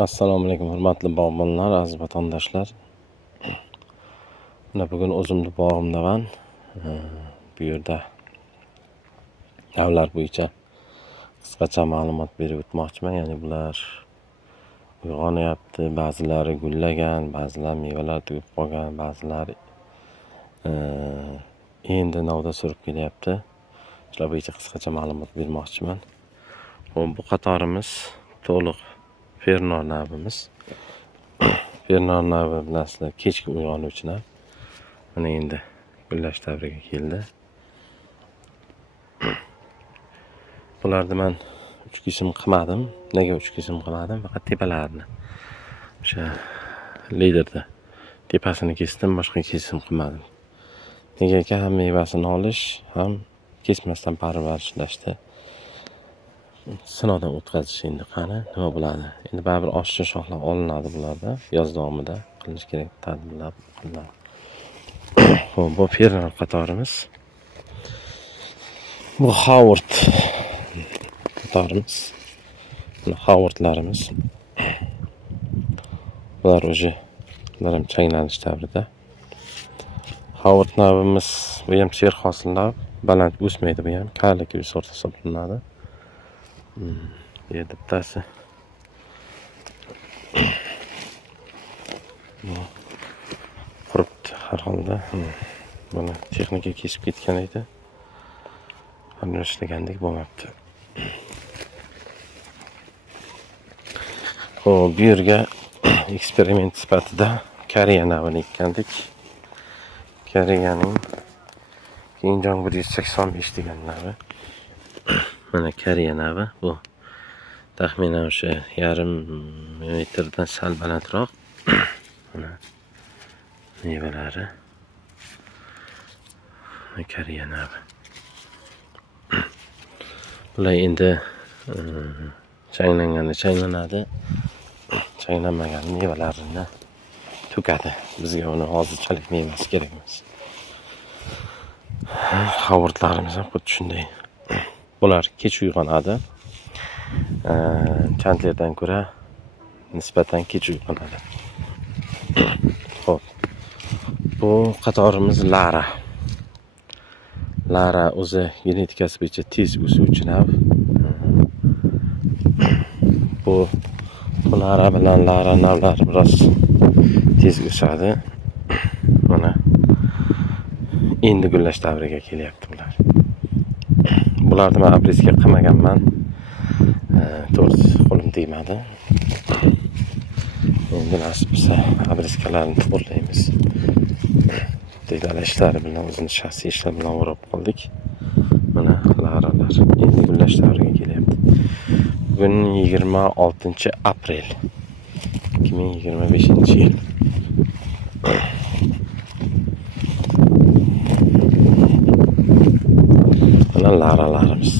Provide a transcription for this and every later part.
Assalomu alaykum hurmatli bog'bonlar, aziz vatandoshlar. Mana bugun o'zimni bog'imdaman. Bu yerda davlar bo'yicha qisqacha ma'lumot berib o'tmoqchiman. Ya'ni bular uyg'onyapti, ba'zilari gullagan, ba'zilar mevalar tugib qolgan, ba'zilari endi novda surib kelyapti. Shular bo'yicha qisqacha ma'lumot bermoqchiman. Bu qatorimiz to'liq Fernor navimiz. Fernor navi bilasizlar, kechki uyg'onuvchi nav. Mana endi gullash davriga keldi. Bularni men 3 qism qilmadim. Nega 3 qism qilmadim? Faqat tepalarini. O'sha liderda tepasini kesdim, boshqa kesim qilmadim. Negaki ham mevasini olish, ham kesmasdan parvarishlashda sinovdan o'tkazish endi qani nima bo'ladi? Endi baribir oshcha shoxlar olinadi bularda, yoz davomida qilish kerak tadbirlar qilinadi. Xo'p, bu Fernor qatorimiz. Bu Howard qatorimiz. Bu Howardlarimiz. Bular ular ham changlanish davrida. Howard navimiz bu ham cher hosillar, baland o'smaydi bu ham, kalaki sort hisoblanadi. Yerda bittasi quribdi har holda. Buni texnika kesib ketgan edi. Anglashgandek bo'lmabdi. Xo'p, bu yerga eksperiment sifatida Koreya navini ekkandik. Koreyaning Kenjong 185 degan navi. Mana Koreya navi bu. Taxminan o'sha yarim metrdan sal balandroq. Mana mevalari. Koreya navi. Bular endi changlanadi. Changlanmagan mevalarini to'kadi. Bizga uni hozirchalik mevasi kerak emas. Howardlarimiz ham xuddi shunday. Bular kech uyg'onadi. Chandlerdan ko'ra nisbatan kech uyg'onadi. Xo'p. Bu qatorimiz Lara. Lara o'zi genetikasi bo'yicha tez o'suvchi nav. Bu Lara bilan Lara navlari biroz tez o'sadi. Mana endi gullash davriga kelyapti bular. Bularni men abriska qilmaganman. To'g'risi qo'lim tegmadi. Endi nasib bo'lsa abriskalarni to'g'irlaymiz. Deydilar ishlari bilan o'zini shaxsiy ishlar bilan o'rab qoldik. Mana laralar endi gullash davriga kelyapti. Bugun 26 aprel 2025-yil. Mana laralarimiz.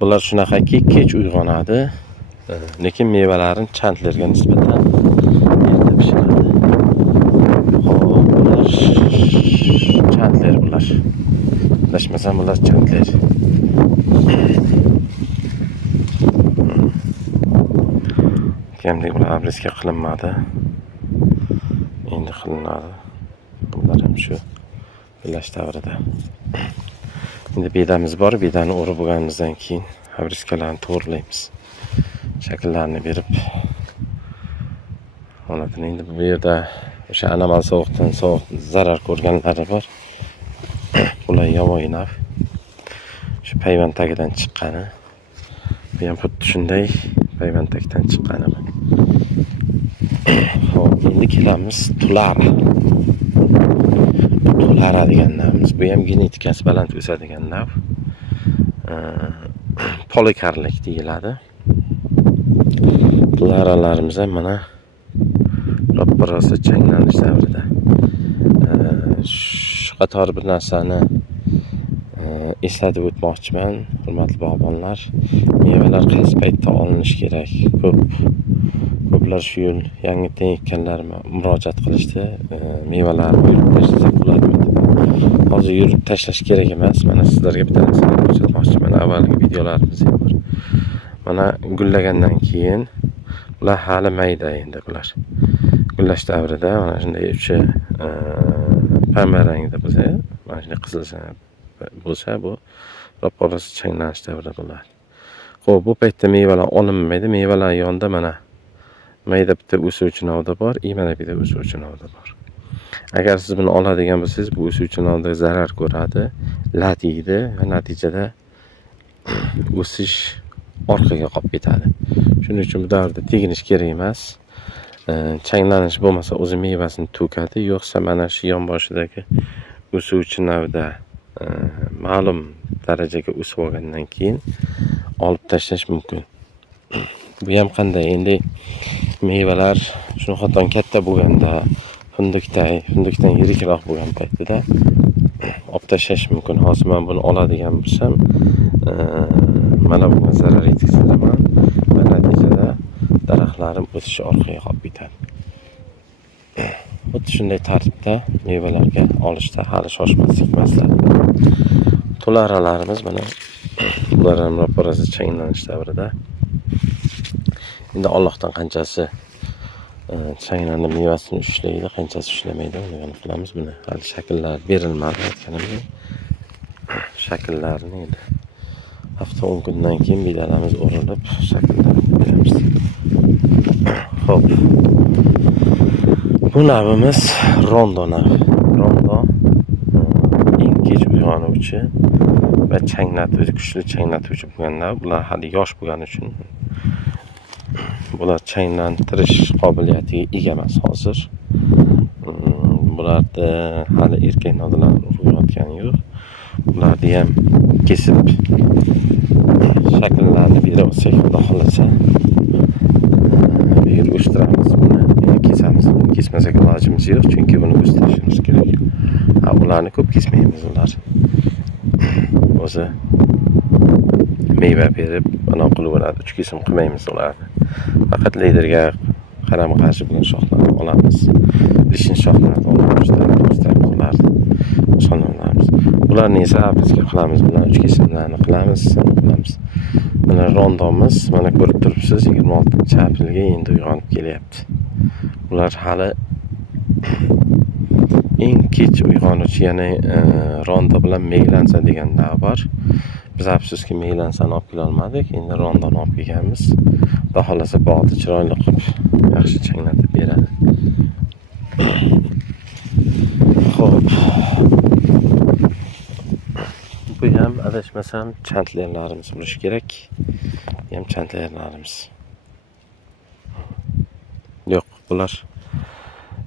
Bular shunaqaki kech uyg'onadi, lekin mevalarini chandlerga nisbatan erta pishiradi. Xo'p, bular chandler bular. Adashmasam bular chandler. Kamdek bular abriska qilinmadi. Endi qilinadi. Bular ham shu gullash davrida. Endi bedamiz bor, bedani o'rib bo'lganimizdan keyin abriskalarni to'g'irlaymiz. Shakllarni berib holatini endi bu yerda o'sha anomal sovuqdan zarar ko'rganlari bor. Bular yovvoyi nav. Shu payvand tagidan chiqqani. Bu ham xuddi shunday payvand tagidan chiqqani. Xo'p, endi kelamiz Tulara. Tulara degan navimiz. Bu ham genetikasi baland o'sadigan nav. Polikarlik deyiladi. Tularalarimiz ham mana ro'pararosa changlanish davrida. Shu qator bir narsani eslatib o'tmoqchiman, hurmatli bog'bonlar. Mevalar qaysi paytda olinish kerak? Ko'plar shu yil yangi ekkanlar murojaat qilishdi. Mevalarni yurib tashlasa bo'ladimi? Hozir yurib tashlash kerak emas. Mana sizlarga bitta narsani ko'rsatmoqchiman. Avvalgi videolarimizda bor. mana gullagandan keyin bular hali mayda endi bular. Gullash davrida mana shunday uchi pampa rangda bo'lsa, mana shunday qizil bo'lsa, bu ro'parasi changlanish davrida bo'ladi. Xo'p, bu paytda mevalar olinmaydi. Mevalar yonida mana mayda bitta o'suvchi novda bor, mana bitta o'suvchi novda bor. Agar siz buni oladigan bo'lsangiz, bu o'suvchi novda zarar ko'radi, lat yeydi va natijada o'sish orqaga qolib ketadi. Shuning uchun bu davrda teginish kerak emas. Changlanish bo'lmasa o'zi mevasini to'kadi, yo'qsa mana shu yonboshidagi o'suvchi navda ma'lum darajaga o'sib olgandan keyin olib tashlash mumkin. Bu ham qanday? Endi mevalar shuni xoton katta bo'lganda, fundukdan yirikroq bo'lgan paytida olib tashlash mumkin. Hozir men buni oladigan bo'lsam, mana bunga zarar yetkaziraman va natijada daraxtlarim o'sishi orqaga qolib ketadi. Xuddi shunday tartibda mevalarga olishda hali shoshmaslik maslahat. Tularalarimiz mana bular ham ro'parasi changlanish davrida. Endi Allohdan qanchasi changlanib mevasini ushlaydi, qanchasi ushlamaydi, uni aniqlamiz. Buni hali shakllar berilmadi aytganimdek. Shakllarni endi hafta 10 kundan keyin vidalarimiz o'rilib, shakllarni beramiz. Xo'p. Bu navimiz rondo navi. Rondo eng kech uyg'onuvchi va changlatuvchi, kuchli changlatuvchi bo'lgan nav. Bular hali yosh bo'lgani uchun bular changlantirish qobiliyatiga ega emas hozir. Bularda hali erkak nodlar urayotgani yo'q. Bularni ham kesib shakllarni berib olsak, xudo xolasa bir o'stiramiz buni. Kesamiz. Kesmasak ilojimiz yo'q, chunki buni o'stirishimiz kerak. Ularni ko'p kesmaymiz, ular o'zi meva berib, mana qilaveradi. 3 kesim qilmaymiz ularni. Faqat liderga qarama-qarshi bo'lgan shoxlarni olamiz. Lishin shoxlarni olamiz, ularni sonlanamiz. Bularni esa bizga qilamiz bilan 3 kesimlarni qilamiz. Mana rondomiz, mana ko'rib turibsiz, 26-aprelga endi uyg'onib kelyapti. Ular hali eng kech uyg'onuvchi, ya'ni rondo bilan meylansa degan nav bor. Biz afsuski meylansani olib kela olmadik. Endi rondoni olib kelganmiz. Xudo xolasa bog'da chiroyli qilib yaxshi changlatib beradi. Xo'p. Bu ham adashmasam chantlerlarimiz bo'lishi kerak. Bu ham chantlerlarimiz. Yo'q, bular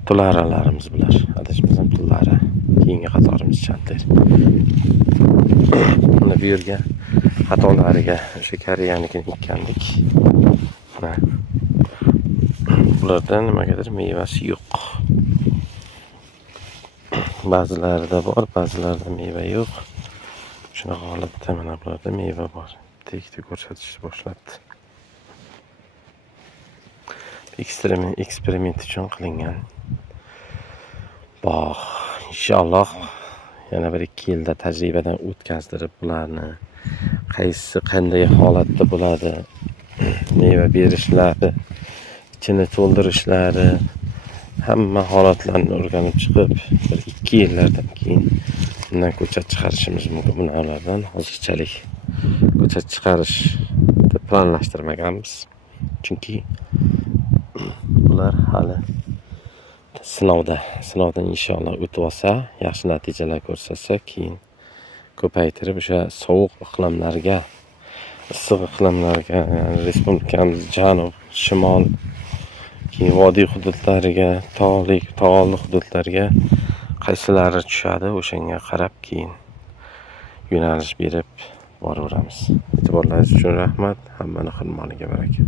tularalarimiz bular. Adashmasam tulara. Keyingi qatorimiz chantler. Buni bu yerga xatolariga o'sha Koreyanikini ekkandik. Bulardan nimagadir mevasi yo'q. Ba'zilarida bor, ba'zilarida meva yo'q. Shunaqa holatda mana bularda meva bor. Tekni ko'rsatishni boshlabdi. Eksperiment uchun qilingan bog'. Inshaalloh yana 1-2 yilda tajribadan o'tkazdirib bularni qaysi qanday holatda bo'ladi, meva berishlari, ichini to'ldirishlari, hamma holatlarni o'rganib chiqib, 1-2 yillardan keyin bundan ko'chat chiqarishimiz mumkin. Bulardan hozirchalik ko'chat chiqarish deb planlashtirmaganmiz. Chunki bular hali sinovdan inshaalloh o'tib olsa, yaxshi natijalar ko'rsatsa, keyin ko'paytirib o'sha sovuq iqlimlarga, issiq iqlimlarga, ya'ni respublikamiz janub, shimol, keyin vodiy hududlariga, tog'li hududlarga qaysilari tushadi, o'shanga qarab keyin yo'nalish berib boraveramiz. E'tiborlaringiz uchun rahmat. Hammani xirmoniga baraka.